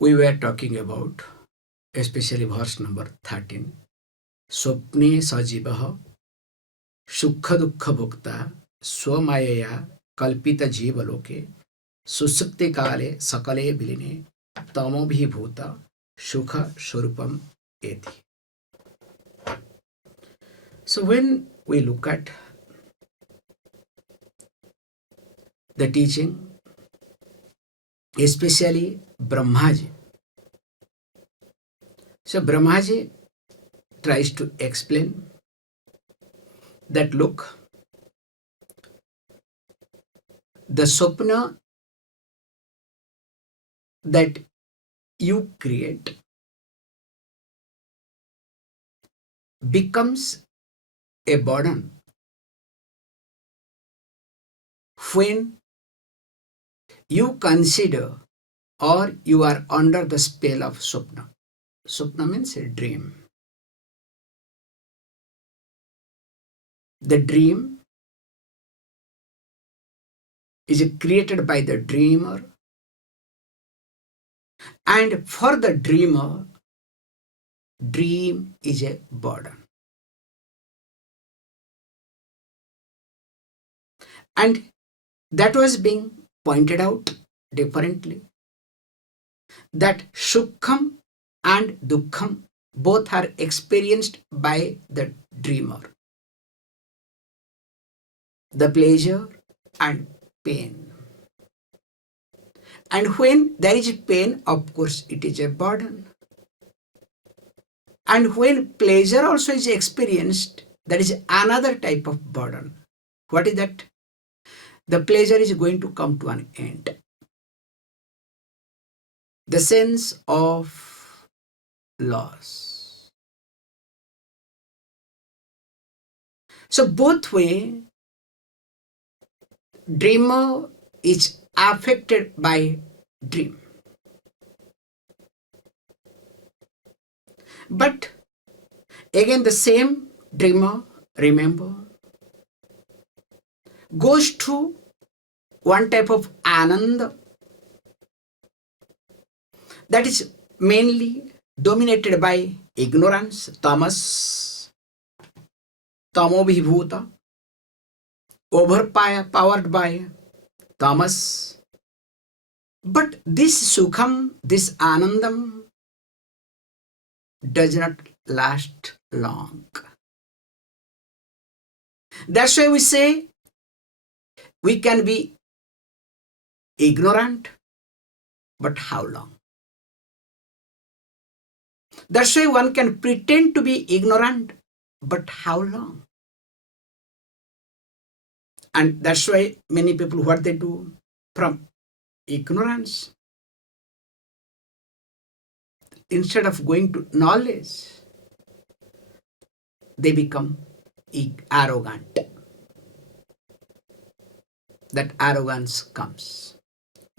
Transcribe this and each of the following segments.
we were talking about, especially verse number 13. Swapne sa jīvaḥ sukha dukkha bhukta swamayaya kalpita jiva loke susukti kale sakale viline tamobhi bhuta sukha swarupam eti. So when we look at the teaching, especially Brahmaji, so Brahmaji tries to explain that, look, the swapna that you create becomes a burden when you consider or you are under the spell of swapna. Swapna means a dream. The dream is created by the dreamer, and for the dreamer, dream is a burden. And that was being pointed out differently, that sukham and dukkham both are experienced by the dreamer. The pleasure and pain. And when there is pain, of course, it is a burden. And when pleasure also is experienced, that is another type of burden. What is that? The pleasure is going to come to an end. The sense of loss. So both way, dreamer is affected by dream. But again, the same dreamer, remember, goes through one type of Ananda that is mainly dominated by ignorance, tamas, tamobhibhuta, overpowered by tamas. But this sukham, this anandam does not last long. That's why we say we can be ignorant, but how long? That's why one can pretend to be ignorant, but how long? And that's why many people, what they do, from ignorance, instead of going to knowledge, they become arrogant. That arrogance comes.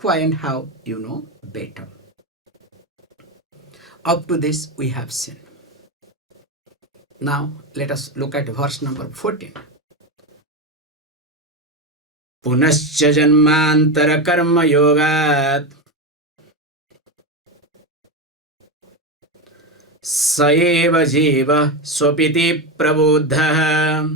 Why and how, you know better. Up to this we have seen. Now let us look at verse number 14. Punaśca janmantara karma yogat saeva jīva swapiti prabuddha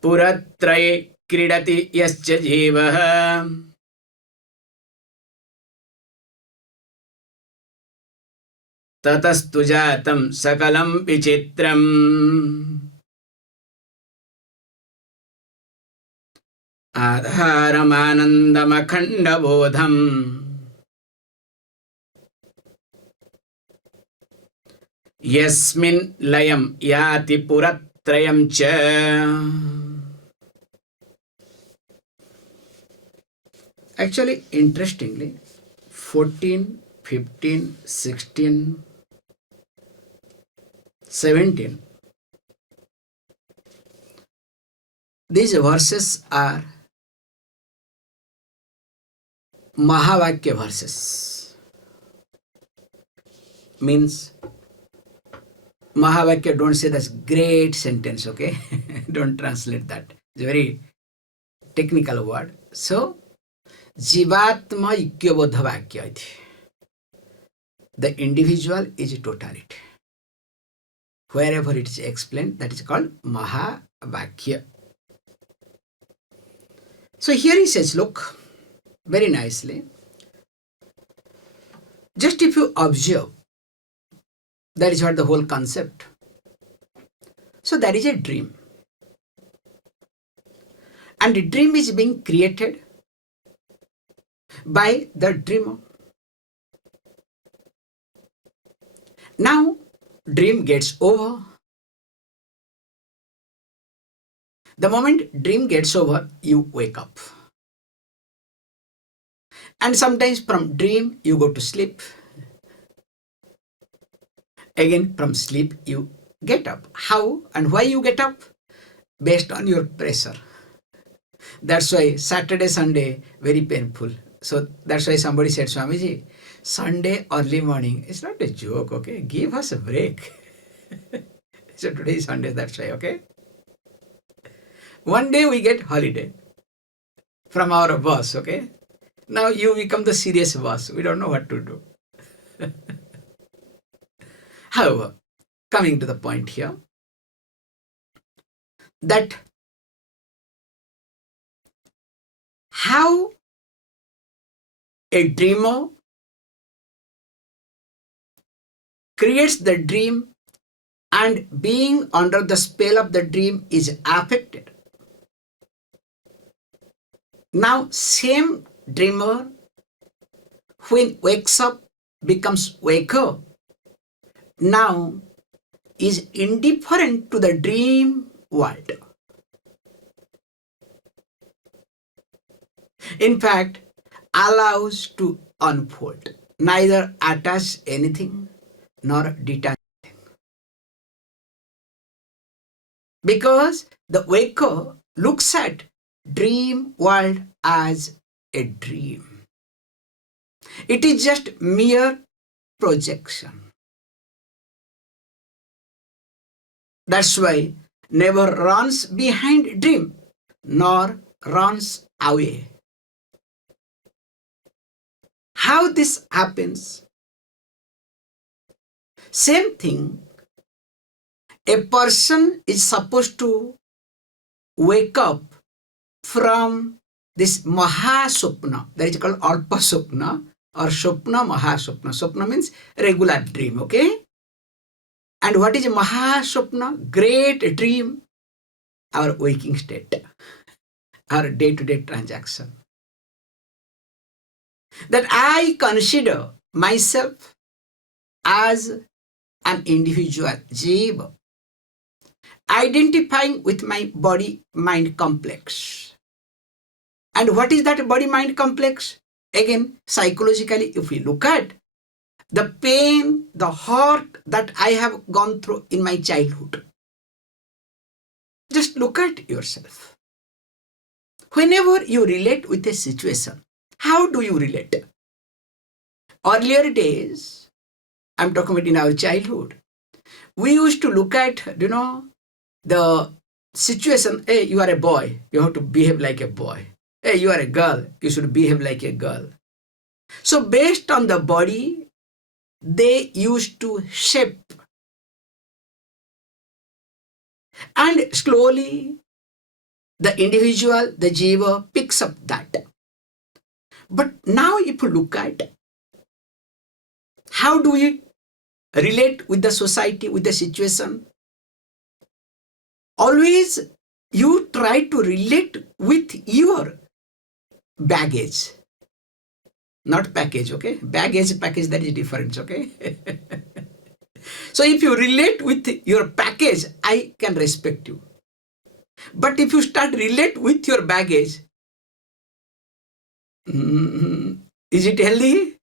puratraye kridati yascha jīvaḥ tatastu jātam sakalam vichitram ādhāramanandamakhanda-bodham yasmin layam yāti puratrayam ca. Actually, interestingly, 14, 15, 16, 17, these verses are Mahavakya verses. Means, Mahavakya, don't say that's great sentence, okay? Don't translate that. It's a very technical word. So, Jīvaḥ ikkyabodha vakya. The individual is totality. Wherever it is explained, that is called mahā-vakya. So here he says, look, very nicely. Just if you observe, that is what the whole concept. So there is a dream. And the dream is being created by the dreamer. Now, dream gets over. The moment dream gets over, you wake up. And sometimes from dream, you go to sleep. Again, from sleep, you get up. How and why you get up? Based on your pressure. That's why Saturday, Sunday, very painful. So that's why somebody said, Swamiji, Sunday early morning, it's not a joke, okay? Give us a break. So today is Sunday, that's why, okay? One day we get holiday from our boss, okay? Now you become the serious boss. We don't know what to do. However, coming to the point here, that how a dreamer creates the dream and being under the spell of the dream is affected. Now, same dreamer, when wakes up, becomes waker, now is indifferent to the dream world. In fact, allows to unfold, neither attach anything nor detach anything. Because the waker looks at dream world as a dream. It is just mere projection. That's why never runs behind dream nor runs away. How this happens? Same thing, a person is supposed to wake up from this mahā-svapna, that is called alpa-svapna or svapna, mahā-svapna. Svapna means regular dream, okay? And what is mahā-svapna? Great dream, our waking state, our day-to-day transaction. That I consider myself as an individual, Jīva, identifying with my body-mind complex. And what is that body-mind complex? Again, psychologically, if we look at the pain, the hurt that I have gone through in my childhood, just look at yourself. Whenever you relate with a situation, how do you relate? Earlier days, I'm talking about in our childhood, we used to look at, the situation, hey, you are a boy, you have to behave like a boy. Hey, you are a girl, you should behave like a girl. So based on the body, they used to shape. And slowly, the individual, the Jīva, picks up that. But now if you look at how do we relate with the society, with the situation, always you try to relate with your baggage, not package, okay? Baggage, package, that is different, okay? So if you relate with your package, I can respect you. But if you start relate with your baggage, is it healthy?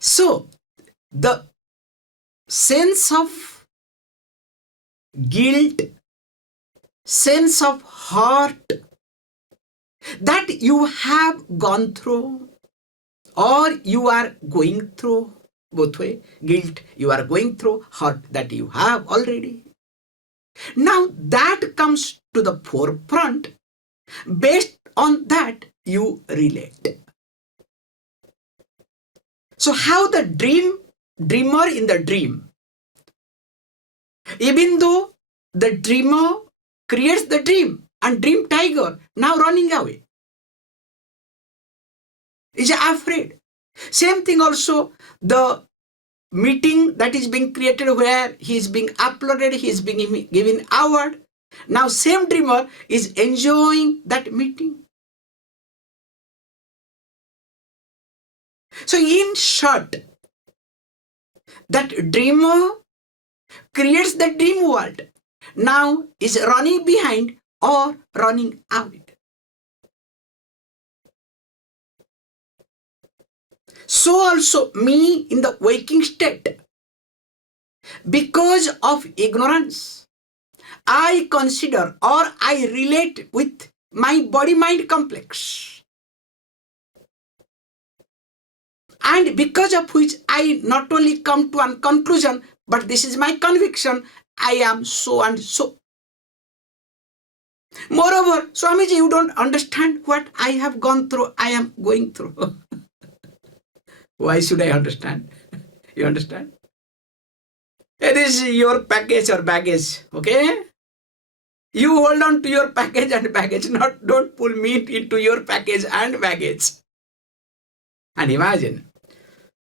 So the sense of guilt, sense of hurt that you have gone through or you are going through, both way, guilt you are going through, hurt that you have already. Now that comes to the forefront Based on that, you relate. So how the dreamer in the dream, even though the dreamer creates the dream and dream tiger now running away, is afraid. Same thing also, the meeting that is being created where he is being uploaded, he is being given award. Now same dreamer is enjoying that meeting. So in short, that dreamer creates the dream world, now is running behind or running out. So also me in the waking state, because of ignorance, I consider or I relate with my body-mind complex. And because of which I not only come to a conclusion, but this is my conviction, I am so and so. Moreover, Swamiji, you don't understand what I have gone through, I am going through. Why should I understand? You understand? It is your package or baggage, okay? You hold on to your package and baggage, don't pull me into your package and baggage. And imagine,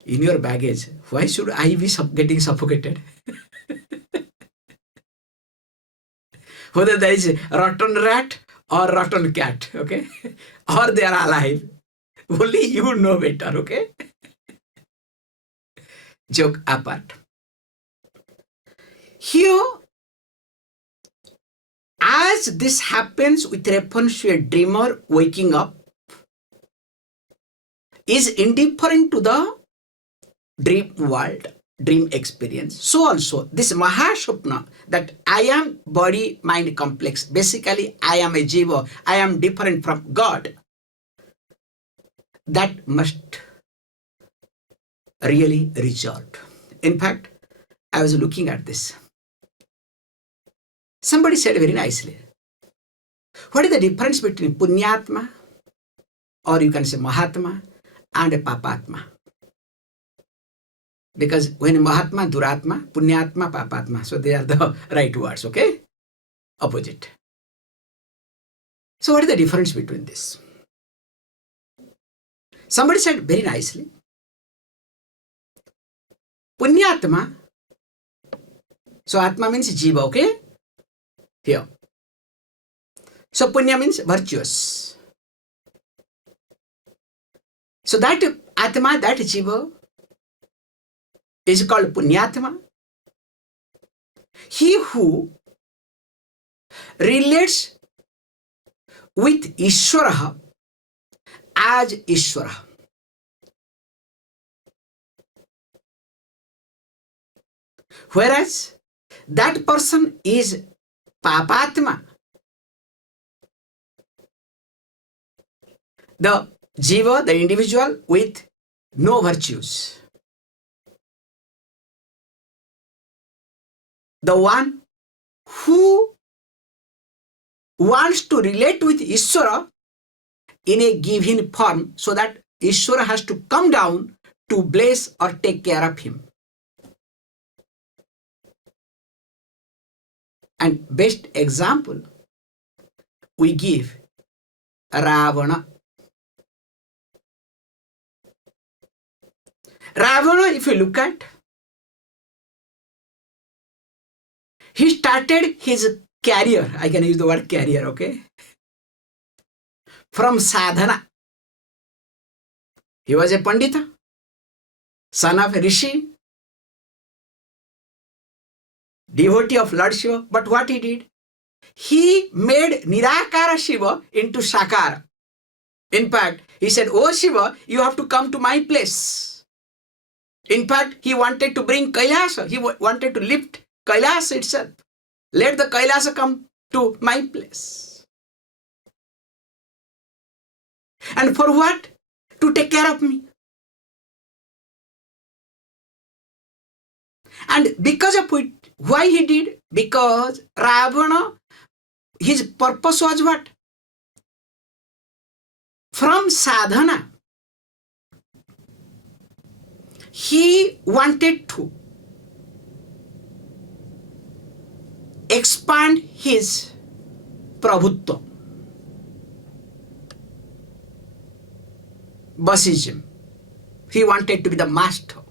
in your baggage, why should I be getting suffocated? Whether there is a rotten rat or rotten cat, okay? Or they are alive. Only you know better, okay? Joke apart. Here, as this happens with reference to a dreamer waking up, is indifferent to the dream world, dream experience. So also, this mahā-svapna, that I am body-mind complex, basically I am a jīva, I am different from God, that must really resolved. In fact, I was looking at this. Somebody said very nicely, what is the difference between punyātma, or you can say mahatma, and a papātma? Because when mahatma, duratma, punyātma, papātma, so they are the right words, okay? Opposite. So what is the difference between this? Somebody said very nicely, punyātma, so atma means jīva, okay? Here. So punya means virtuous. So that atma, that jīva, is called punyātma. He who relates with Ishvara as Ishvara. Whereas that person is papātma. The jīva, the individual with no virtues. The one who wants to relate with Ishvara in a given form, so that Ishvara has to come down to bless or take care of him. And best example we give Ravana. Ravana, if you look at, he started his career, I can use the word career, okay? From sadhana. He was a pandita, son of a rishi, devotee of Lord Shiva. But what he did? He made Nirakara Shiva into Sakara. In fact, he said, "Oh Shiva, you have to come to my place." In fact, he wanted to bring Kailasa. He wanted to lift Kailasa itself. Let the Kailasa come to my place. And for what? To take care of me. And because of it, why he did? Because Ravana, his purpose was what? from sadhana, he wanted to expand his prabhutva, bossism. He wanted to be the master,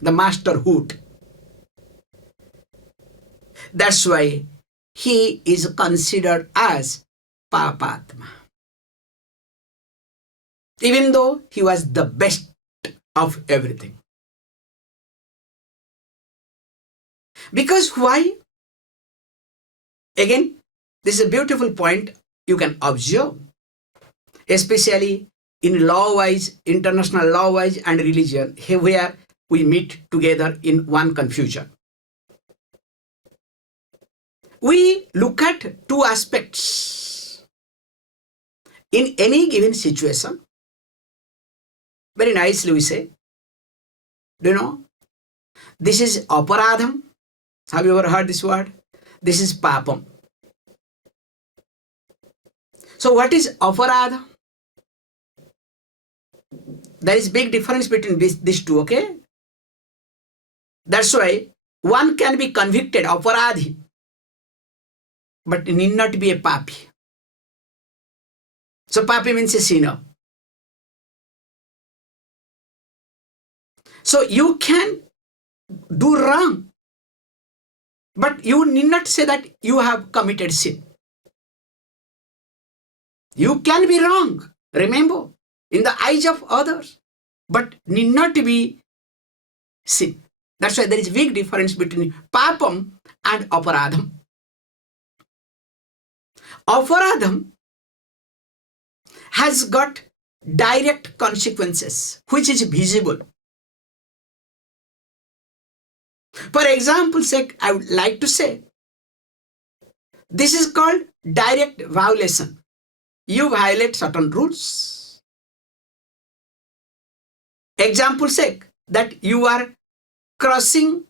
the masterhood. That's why he is considered as Paramātmā. Even though he was the best of everything. Because why? Again, this is a beautiful point you can observe, especially in law-wise, international law-wise and religion, where we meet together in one confusion. We look at two aspects in any given situation. Very nicely we say, do you know, this is aparadham. Have you ever heard this word? This is papam. So what is aparadha? There is big difference between these two, okay? That's why one can be convicted, aparadhi, but need not be a papi. So papi means a sinner. So you can do wrong, but you need not say that you have committed sin. You can be wrong, remember, in the eyes of others, but need not be sin. That's why there is a big difference between papam and aparadham. Aparadham has got direct consequences, which is visible. For example's sake, I would like to say, this is called direct violation. You violate certain rules. Example's sake, that you are crossing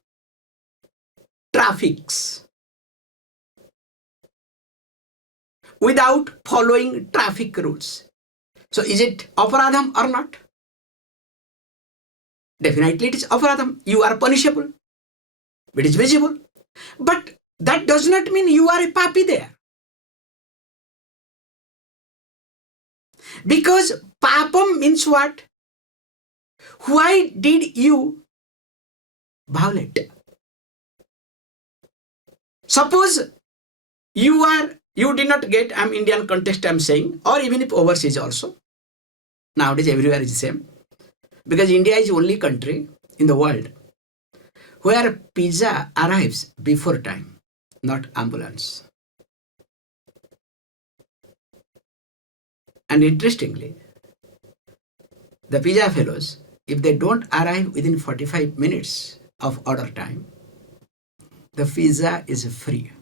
traffics without following traffic rules. So is it aparadham or not? Definitely it is aparadham. You are punishable. It is visible. But that does not mean you are a papi there. Because papam means what? Why did you violate? Suppose you did not get, I'm Indian context I'm saying, or even if overseas also. Nowadays everywhere is the same. Because India is the only country in the world where pizza arrives before time, not ambulance. And interestingly, the pizza fellows, if they don't arrive within 45 minutes of order time, the pizza is free.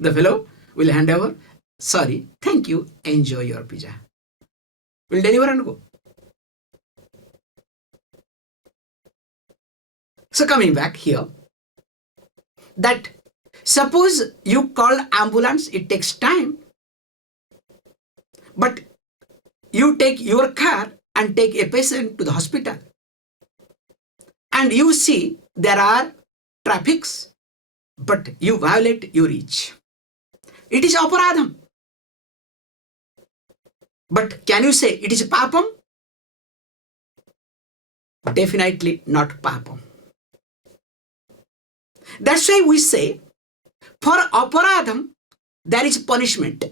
The fellow will hand over, sorry, thank you, enjoy your pizza. Will deliver and go. So coming back here, that suppose you call ambulance, it takes time, but you take your car and take a patient to the hospital, and you see there are traffics, but you violate your reach. It is aparadham. But can you say it is papam? Definitely not papam. That's why we say, for aparadham, there is punishment.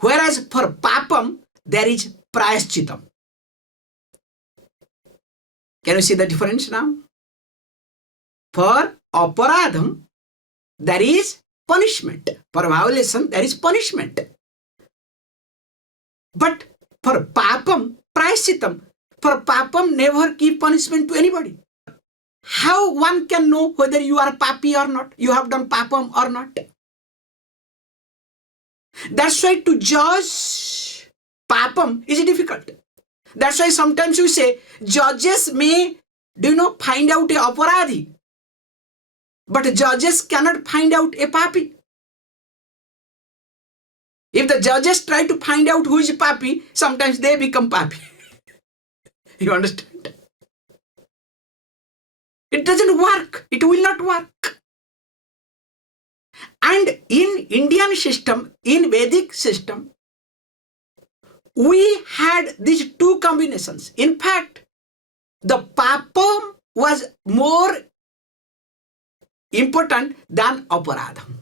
Whereas for papam, there is prāyascitam. Can you see the difference now? For aparadham, there is punishment. For violation, there is punishment. But for papam, prāyascitam, for papam, never give punishment to anybody. How one can know whether you are papi or not, you have done papam or not? That's why to judge papam is difficult. That's why sometimes we say judges may, find out a aparadhi, but judges cannot find out a papi. If the judges try to find out who is papi, sometimes they become papi. You understand? It doesn't work. It will not work. And in Indian system, in Vedic system, we had these two combinations. In fact, the papam was more important than aparadham.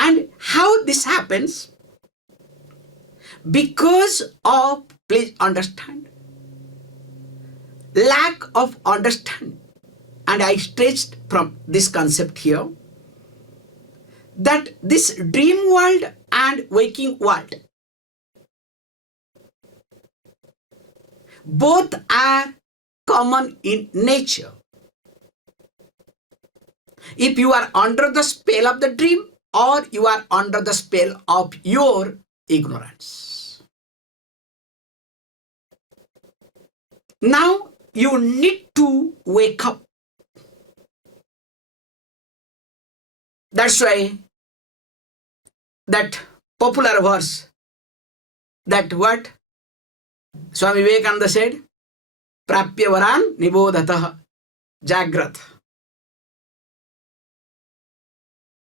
And how this happens? Because of, please understand, lack of understanding. And I stretched from this concept here, that this dream world and waking world, both are common in nature. If you are under the spell of the dream, or you are under the spell of your ignorance. Now you need to wake up. That's why that popular verse, that what Swami Vivekananda said, prapya varan nibodhatah jāgrat.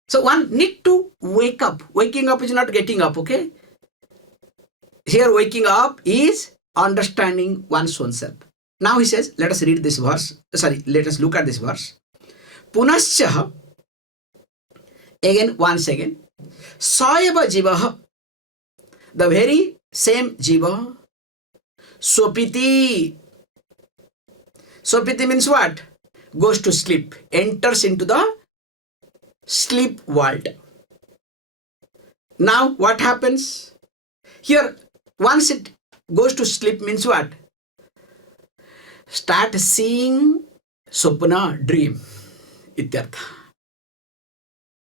So one need to wake up. Waking up is not getting up, okay? Here waking up is understanding one's own self. Now he says, let us read this verse. Let us look at this verse. Punaṣad, again, once again. Sayava jīvaḥ, the very same jīva. Swapiti. Swapiti means what? Goes to sleep, enters into the sleep world. Now what happens? Here, once it goes to sleep means what? Start seeing swapna, dream. Ityartha.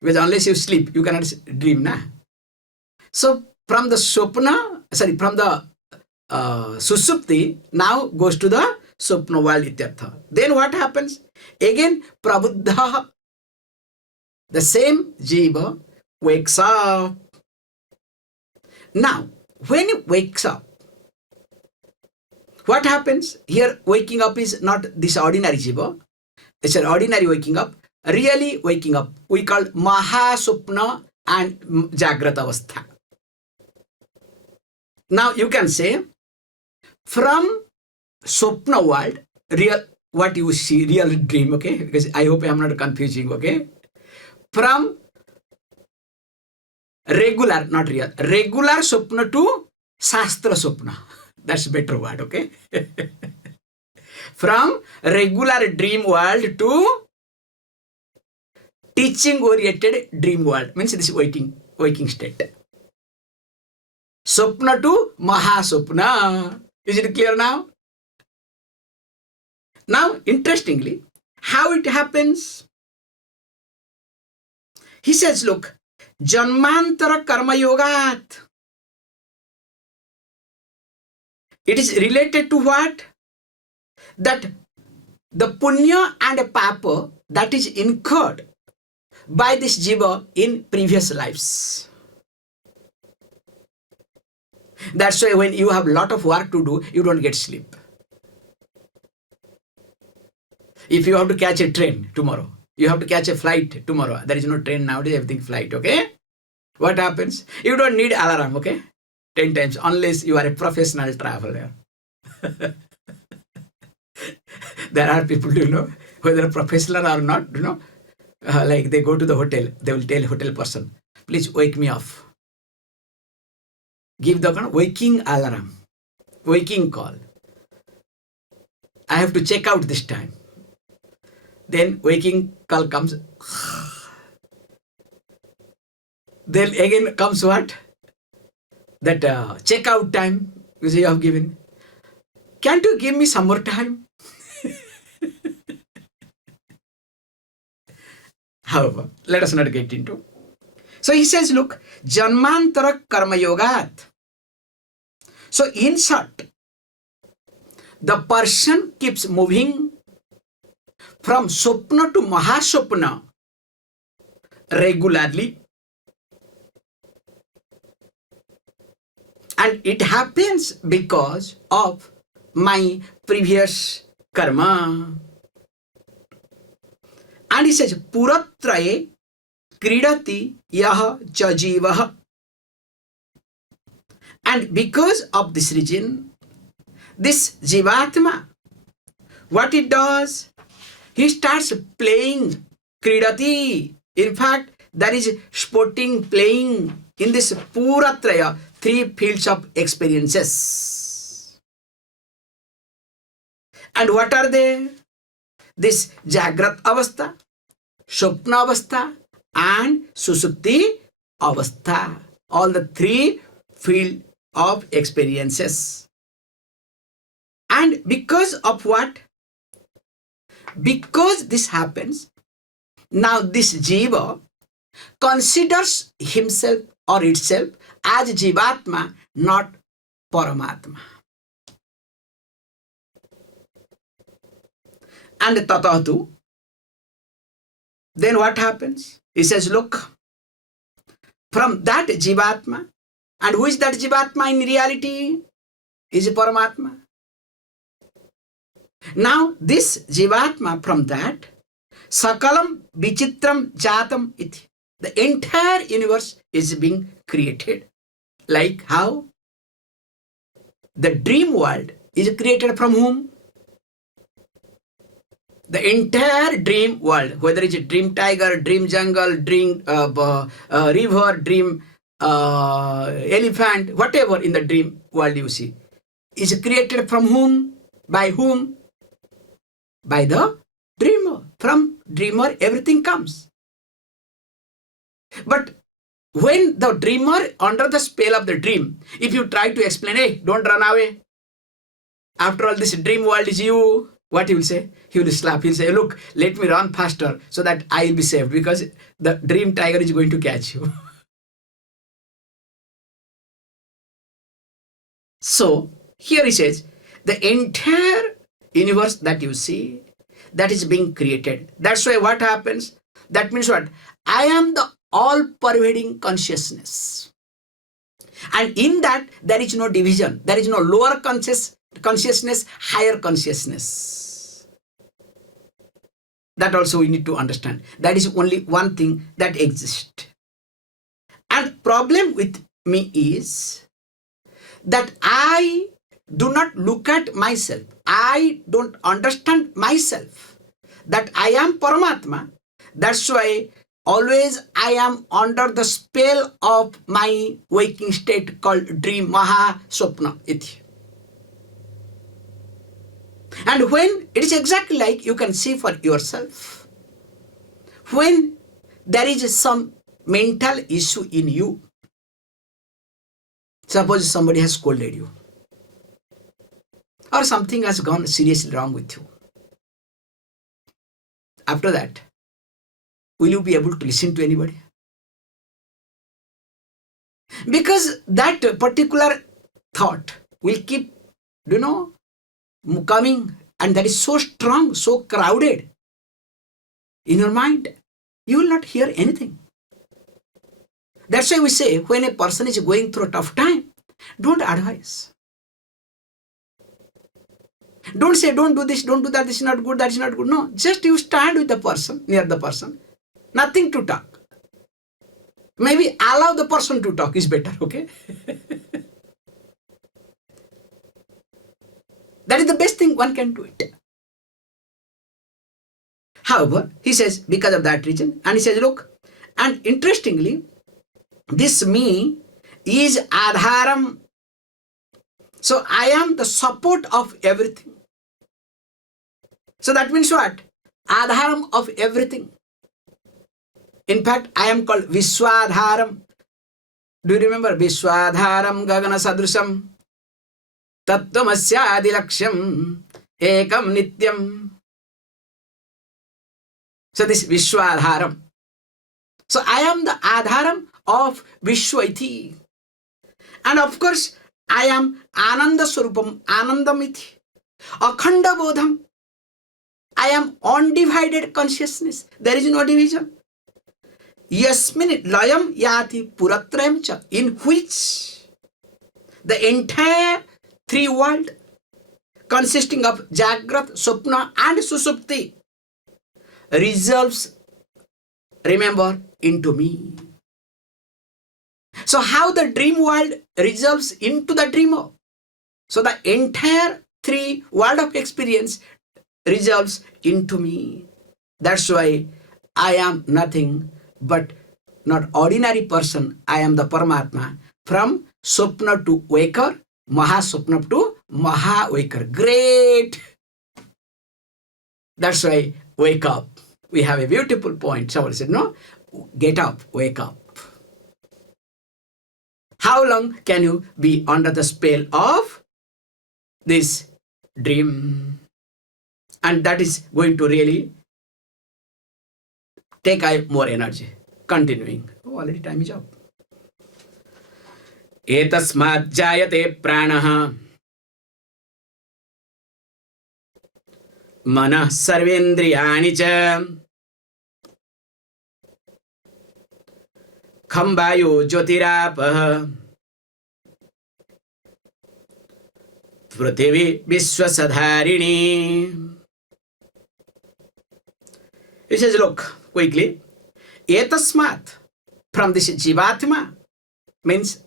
Because unless you sleep, you cannot dream, na? So from the swapna, from the susupti, now goes to the swapna world, ityartha. Then what happens? Again, prabuddha, the same jiva, wakes up. Now, when it wakes up, what happens? Here, waking up is not this ordinary jiva. It's an ordinary waking up. Really waking up, we call mahā-svapna and jāgrat avasthā. Now, you can say, from swapna world, real, what you see, real dream, okay? Because I hope I am not confusing, okay? From regular, not real, regular swapna to shastra swapna. That's a better word, okay? From regular dream world to teaching oriented dream world, means this waking state. Swapna to mahā-svapna. Is it clear now? Now, interestingly, how it happens? He says, look, janmantara karma yogat. It is related to what? That the punya and papa that is incurred by this jiva in previous lives. That's why when you have a lot of work to do, you don't get sleep. If you have to catch a train tomorrow, you have to catch a flight tomorrow. There is no train nowadays, everything flight, okay? What happens? You don't need alarm, okay? 10 times, unless you are a professional traveler. There are people, whether professional or not, like they go to the hotel, they will tell hotel person, please wake me up. Give the waking alarm, waking call. I have to check out this time. Then waking call comes. Then again comes what? That checkout time you have given. Can't you give me some more time? However, let us not get into. So he says, look, janmantara karma yogat. So in short, the person keeps moving from swapna to mahā-svapna regularly. And it happens because of my previous karma. And he says, Puratraye kridati yah cha jīvaḥ. And because of this reason, this jīvaḥ, what it does, he starts playing kridati. In fact, there is sporting, playing in this puratraya, 3 fields of experiences. And what are they? This jāgrat avasthā, svapna avasthā, and susupti avasthā. All the 3 fields of experiences. And because of what? Because this happens, now this Jīva considers himself or itself as Jīvaḥ, not Paramātmā. And tatatu, then what happens? He says, look, from that Jīvaḥ, and who is that Jīvaḥ in reality? Is Paramātmā. Now this Jīvaḥ, from that, sakalam vichitram jatam iti. The entire universe is being created. Like how? The dream world is created from whom? The entire dream world, whether it's a dream tiger, dream jungle, dream river, dream elephant, whatever in the dream world you see, is created from whom? By whom? By the dreamer. From dreamer everything comes. But when the dreamer, under the spell of the dream, if you try to explain, hey, don't run away, after all this dream world is you, what he will say? He will slap. He will say, look, let me run faster so that I will be saved, because the dream tiger is going to catch you. So here he says, the entire universe that you see, that is being created. That's why what happens? That means what? I am the all-pervading consciousness. And in that, there is no division. There is no lower consciousness, higher consciousness. That also we need to understand. That is only one thing that exists. And problem with me is that I do not look at myself. I don't understand myself that I am Paramātmā. That's why always I am under the spell of my waking state called dream, mahā-svapna iti. And when it is exactly like you can see for yourself, when there is some mental issue in you, suppose somebody has scolded you, or something has gone seriously wrong with you. After that, will you be able to listen to anybody? Because that particular thought will keep, coming, and that is so strong, so crowded in your mind, you will not hear anything. That's why we say, when a person is going through a tough time, don't advise. Don't say, don't do this, don't do that, this is not good, that is not good. No, just you stand with the person, near the person, nothing to talk. Maybe allow the person to talk is better, okay? That is the best thing one can do it. However, he says, because of that reason, and he says, look, and interestingly, this me is adharam. So I am the support of everything. So that means what? Adharam of everything. In fact, I am called Vishwadharam. Do you remember? Vishwadharam gagana sadrusam tattvamasya adilaksham ekam nityam. So this Vishwadharam. So I am the Adharam of Vishwaiti. And of course, I am Ananda Swarupam, Anandamiti, Akhanda Bodham. I am undivided consciousness. There is no division. yasmin layam yati puratrayam cha, in which the entire three world consisting of jāgrat, svapna and susupti resolves, remember, into me. So how the dream world resolves into the dreamer? So the entire three world of experience resolves into me. That's why I am nothing but not ordinary person. I am the Paramātmā. From svapna to waker, mahā-svapna to mahā-waker. Great! That's why wake up. We have a beautiful point. Somebody said, no, get up, wake up. How long can you be under the spell of this dream? And that is going to really take more energy. Continuing. Oh, already time is up. Etasmat jayate pranaha manah sarvendriyani cha khambayo jyotirapah prativi vishwasadharini. He says, look, quickly. Etasmat, from this jīvaḥ, means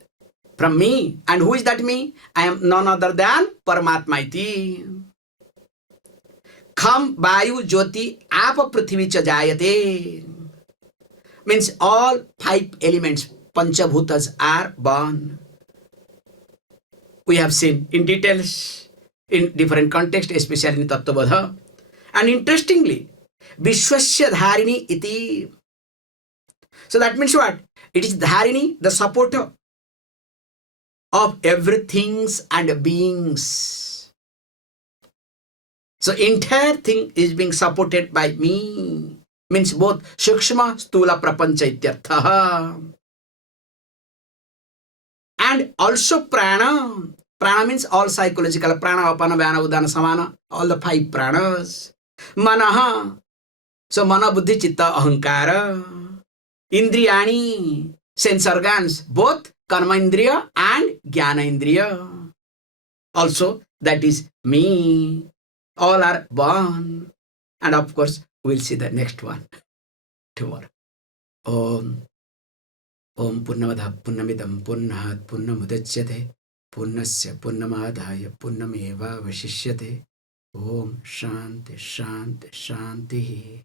from me. And who is that me? I am none other than Paramātmā iti. Kham, vayu, jyoti, apa, prithvi cha jayate. Means all five elements, panchabhutas, are born. We have seen in details, in different contexts, especially in Tattvabodha. And interestingly, Vishwasya Dharini iti. So that means what? It is Dharini, the supporter of everythings and beings. So entire thing is being supported by me. Means both Sukshma, Stula, Prapañca ityarthaha. And also prana. Prana means all psychological. Prana, apana, vyana, udana, samana. All the five pranas. Manaha. So mana, buddhi, chitta, ahankara. Indriyani, sense organs, both karma indriya and jnana indriya. Also, that is me. All are born. And of course, we'll see the next one tomorrow. Om Purnamada Purnamidam Purnat Purnamudachyate Purnasya Purnamadhaya Purnameva Vashishyate. Om Shanti Shanti Shanti.